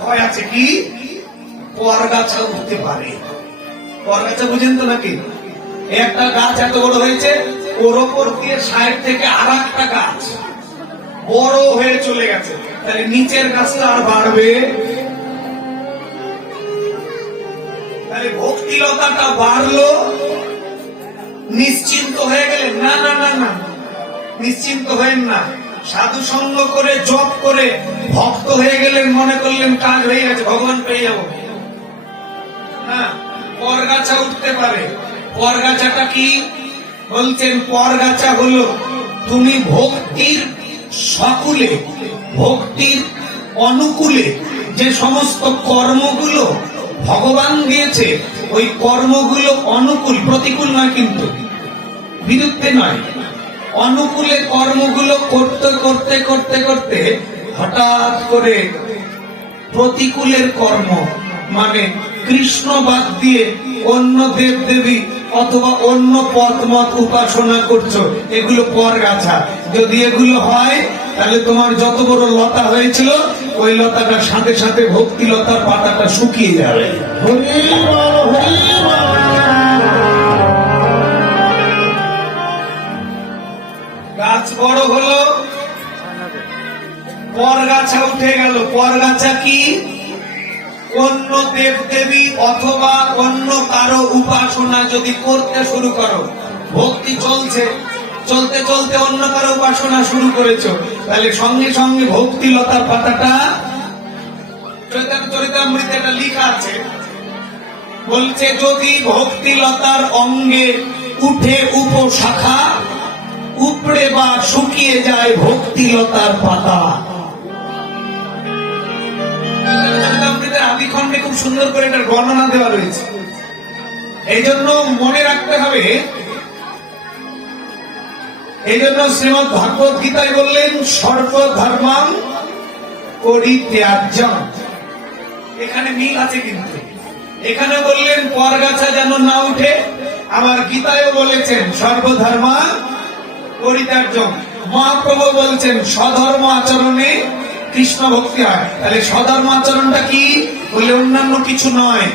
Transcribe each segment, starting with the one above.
ভয় আছে কি পরগাছা উঠতে পারে। পরগাছা বুঝেন তো নাকি? একটা গাছ এত বড় হয়েছে, ওর ওপর দিয়ে সাইড থেকে আর একটা গাছ বড় হয়ে চলে গেছে, তাহলে নিচের গাছটা আর বাড়বে? তাহলে ভক্তিলতাটা বাড়লো, নিশ্চিন্ত হয়ে গেলেন? না না না না, নিশ্চিন্ত হয়েন না। সাধু সঙ্গ করে জপ করে ভক্ত হয়ে গেলেন, মনে করলেন কাজ হয়ে গেছে, ভগবান পেয়ে যাবো। না, পরগাছা উঠতে পারে। পরগাছাটা কি বলছেন? পরগাছা হলো তুমি ভক্তির সকূলে, ভক্তির অনুকূলে যে সমস্ত কর্মগুলো ভগবান দিয়েছে, ওই কর্মগুলো অনুকূল, প্রতিকূল নয় কিন্তু, বিরুদ্ধে নয়, অনুকূলে কর্মগুলো করতে করতে করতে করতে হঠাৎ করে প্রতিকূলের কর্ম, মানে কৃষ্ণ বাদ দিয়ে অন্য দেব দেবী অথবা অন্য পথ মত উপাসনা করছো, এগুলো পরগাছা। যদি এগুলো হয় তাহলে তোমার যত বড় লতা হয়েছিল, ওই লতাটার সাথে সাথে ভক্তি লতার পাতাটা শুকিয়ে যাবে। গাছ বড় হলো, পরগাছা উঠে গেল। পরগাছা কি? অন্য দেব দেবী অথবা অন্য কারো উপাসনা যদি করতে শুরু করো, ভক্তি চলছে, চলতে চলতে অন্য কারো উপাসনা শুরু করেছো, তাহলে সঙ্গে সঙ্গে ভক্তি লতার পাতাটা, চরিতামৃতে এটা লেখা আছে, বলছে যদি ভক্তি লতার অঙ্গে উঠে উপশাখা, উপড়ে বা শুকিয়ে যায় ভক্তি লতার পাতা। আদিখণ্ডে খুব সুন্দর করে এটার বর্ণনা দেওয়া রয়েছে। এই জন্য মনে রাখতে হবে, এই জন্য শ্রীমদ ভাগবত গীতায় বললেন সর্বধর্মাং পরিত্যাজ্যং। এখানে মিল আছে কিন্তু, এখানে বললেন পরগাছা যেন না উঠে, আমার গীতায়ও বলেছেন সর্বধর্মাং পরিত্যাজ্যং। মহাপ্রভু বলছেন স্বধর্ম আচরণে কৃষ্ণ ভক্তি হয়। তাহলে স্বধর্ম আচরণটা কি? বলে অন্যান্য কিছু নয়,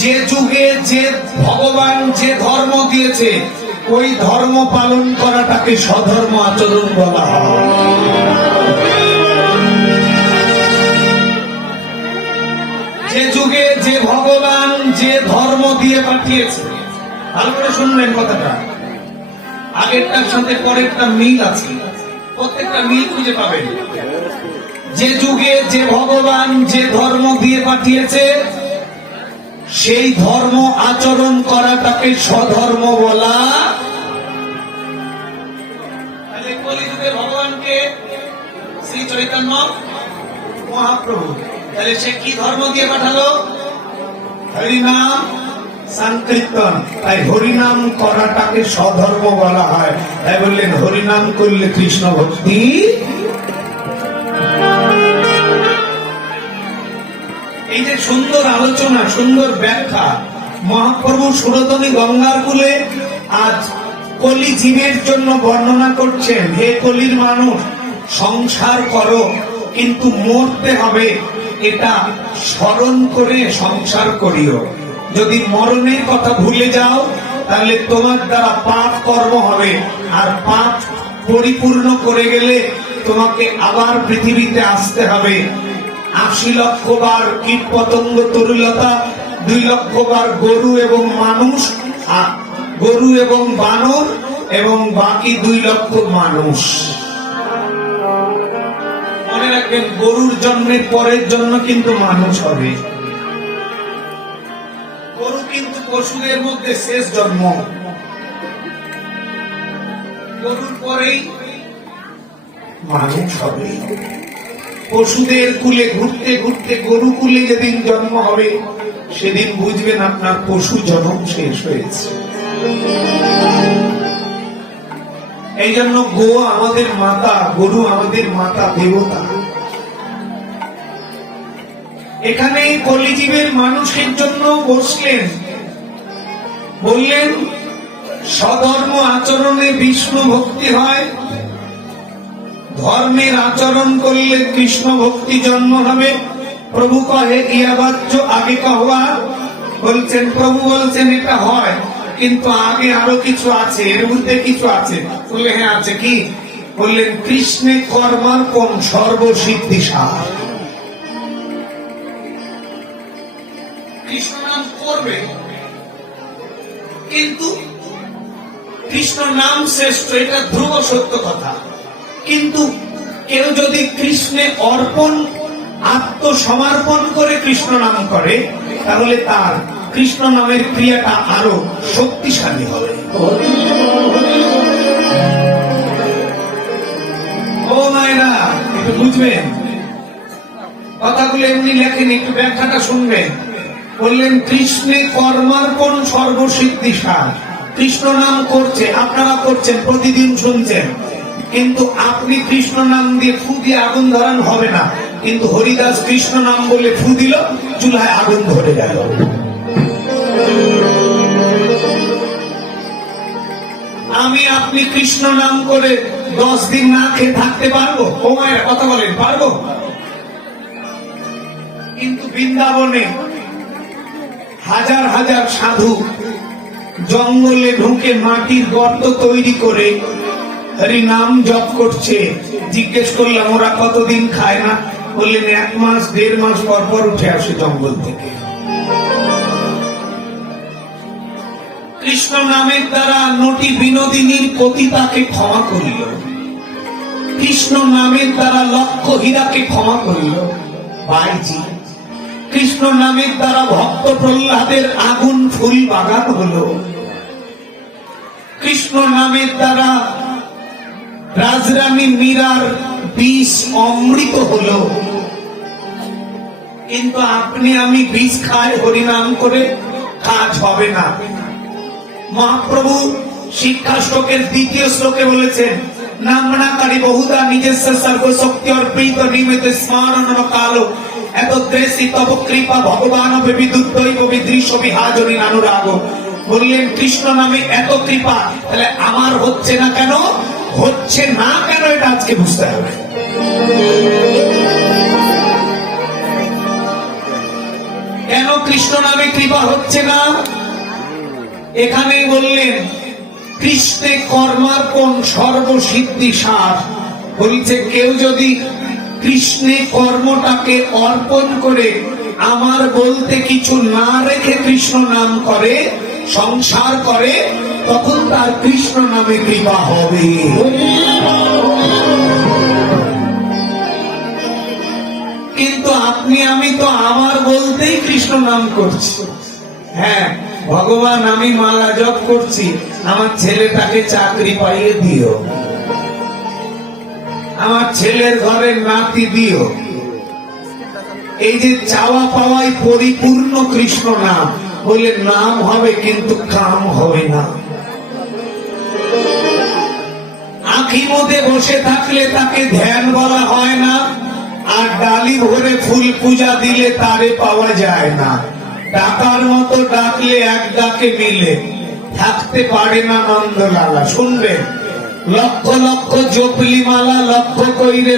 যে যুগে যে ভগবান যে ধর্ম দিয়েছে ওই ধর্ম পালন করাটাকে স্বধর্ম আচরণ বলা হয়। যে যুগে যে ভগবান যে ধর্ম দিয়ে পাঠিয়েছে, ভালো করে শুনবেন কথাটা, আগেরটার সাথে পরেরটা মিল আছে, প্রত্যেকটা মিল খুঁজে পাবেন। যে যুগে যে ভগবান যে ধর্ম দিয়ে পাঠিয়েছে সেই ধর্ম আচরণ করাটাকে স্বধর্ম বলা। তাহলে কলিযুগে ভগবানকে শ্রী চৈতন্য মহাপ্রভু, তাহলে সে কি ধর্ম দিয়ে পাঠালো? হরিনাম সংকীর্তন। তাই হরিনাম করাটাকে স্বধর্ম বলা হয়। তাই বললেন হরিনাম করলে কৃষ্ণ ভক্তি। এই যে সুন্দর আলোচনা, সুন্দর ব্যাখ্যা মহাপ্রভু সুরতনী গঙ্গার কূলে আজ কলি জীবের জন্য বর্ণনা করছেন। হে কলির মানুষ, সংসার করো কিন্তু মরতে হবে, এটা স্মরণ করে সংসার করিও। যদি মরণের কথা ভুলে যাও তাহলে তোমার দ্বারা পাপ কর্ম হবে, আর পাপ পরিপূর্ণ করে গেলে তোমাকে আবার পৃথিবীতে আসতে হবে। ৮০ লক্ষ বার কীট পতঙ্গ তরুলতা, ২ লক্ষ বার গরু এবং মানুষ, গরু এবং বানর, এবং বাকি ২ লক্ষ মানুষ। মনে রাখবেন, গরুর জন্মের পরের জন্য কিন্তু মানুষ হবে। গরু কিন্তু পশুদের মধ্যে শেষ জন্ম, গরুর পরেই মানুষ হবে। পশুদের কুলে ঘুরতে ঘুরতে গরু কুলে যেদিন জন্ম হবে সেদিন বুঝবেন আপনার পশু জন্ম শেষ হয়েছে। এই জন্য গো আমাদের মাতা, গরু আমাদের মাতা দেবতা। এখানে কলিজীবের মানুষের জন্য বসলেন, বললেন স্বধর্ম আচরণে বিষ্ণু ভক্তি হয়, ধর্মের আচরণ করলে কৃষ্ণ ভক্তি জন্ম হবে। প্রভু কহে ইয়া বাত जो আগে কহবা, বলছেন প্রভু বলছেন এটা হয়, কিন্তু আগে আরো কিছু আছে, এর মধ্যে কিছু আছে। বললে হ্যাঁ আছে কি? বললেন কৃষ্ণে কর্মার্পণ সর্বসিদ্ধিসার। কৃষ্ণ নাম করবে, কিন্তু কৃষ্ণ নাম শ্রেষ্ঠ, এটা ধ্রুব সত্য কথা। কিন্তু কেউ যদি কৃষ্ণে অর্পণ, আত্মসমর্পণ করে কৃষ্ণ নাম করে, তাহলে তার কৃষ্ণ নামের ক্রিয়াটা আরো শক্তিশালী হবে। ও মায়েরা, একটু বুঝবেন কথাগুলো, এমনি লেখেন, একটু ব্যাখ্যাটা শুনবেন। বললেন কৃষ্ণে কর্মার্পণ সর্বসিদ্ধিসার। কৃষ্ণ নাম করছে, আপনারা করছেন, প্রতিদিন শুনছেন, কিন্তু আপনি কৃষ্ণ নাম দিয়ে ফু দিয়ে আগুন ধরান হবে না। কিন্তু হরিদাস কৃষ্ণ নাম বলে ফু দিল, চুলায় আগুন ধরে গেল। আমি আপনি কৃষ্ণ নাম করে 10 দিন না খেয়ে থাকতে পারবো? ও মায়ের কথা বলেন, পারবো? কিন্তু বৃন্দাবনে হাজার হাজার সাধু জঙ্গলে ঢুকে মাটির গর্ত তৈরি করে হরি নাম জপ করছে। জিজ্ঞেস করলাম ওরা কতদিন খায় না? বললেন 1 মাস 1.5 মাস পর পর উঠে আসে জঙ্গল থেকে। কৃষ্ণ নামের দ্বারা নটি বিনোদিনীর পতিতাকে ক্ষমা করিল, কৃষ্ণ নামের দ্বারা লক্ষ হীরাকে ক্ষমা করিল ভাইজি। কৃষ্ণ নামের দ্বারা ভক্ত প্রহ্লাদের আগুন ফুল বাগান হলো, কৃষ্ণ নামের দ্বারা রাজরানী মীরার বিষ অমৃত হলো। কিন্তু আপনি আমি বিষ খাই হরিনাম করে, কাজ হবে না। মহাপ্রভু শিক্ষা শ্লোকের 2য় শ্লোকে বলেছেন নামনাকারী বহুদা নিজস্ব সর্বশক্তি অর্পিত নিমিত স্মরণ কালো এত দেশি তব কৃপা ভগবান বিদুদ্দৈব বিদৃশ্য বিহাজনী নানুরাগ। বললেন কৃষ্ণ নামে এত কৃপা, তাহলে আমার হচ্ছে না কেন? হচ্ছে না কেন এটা আজকে বুঝতে হবে। কেন কৃষ্ণ নামে কৃপা হচ্ছে না? এখানে বললেন কৃষ্ণে কর্মার্পণ সর্বসিদ্ধিসার। বলছে কেউ যদি কৃষ্ণে কর্মটাকে অর্পণ করে আমার বলতে কিছু না রেখে কৃষ্ণ নাম করে, সংসার করে, তখন তার কৃষ্ণ নামে কৃপা হবে। কিন্তু আপনি আমি তো আমার বলতেই কৃষ্ণ নাম করছি। হ্যাঁ ভগবান, আমি মালা জপ করছি, আমার ছেলেটাকে চাকরি পাইয়ে দিও, আমার ছেলের ঘরে নাতি দিও। এই যে চাওয়া পাওয়াই পরিপূর্ণ কৃষ্ণ নাম। বলে নাম হবে কিন্তু কাম হবে না। আঁখি মধ্যে বসে থাকলে তাকে ধ্যান বলা হয় না, আর ডালি ভরে ফুল পূজা দিলে তারে পাওয়া যায় না। ডাকার মতো ডাকলে এক ডাকে মিলে থাকতে পারে না নন্দলালা। শুনবেন লক্ষ লক্ষ জপলি মালা লক্ষ কইরে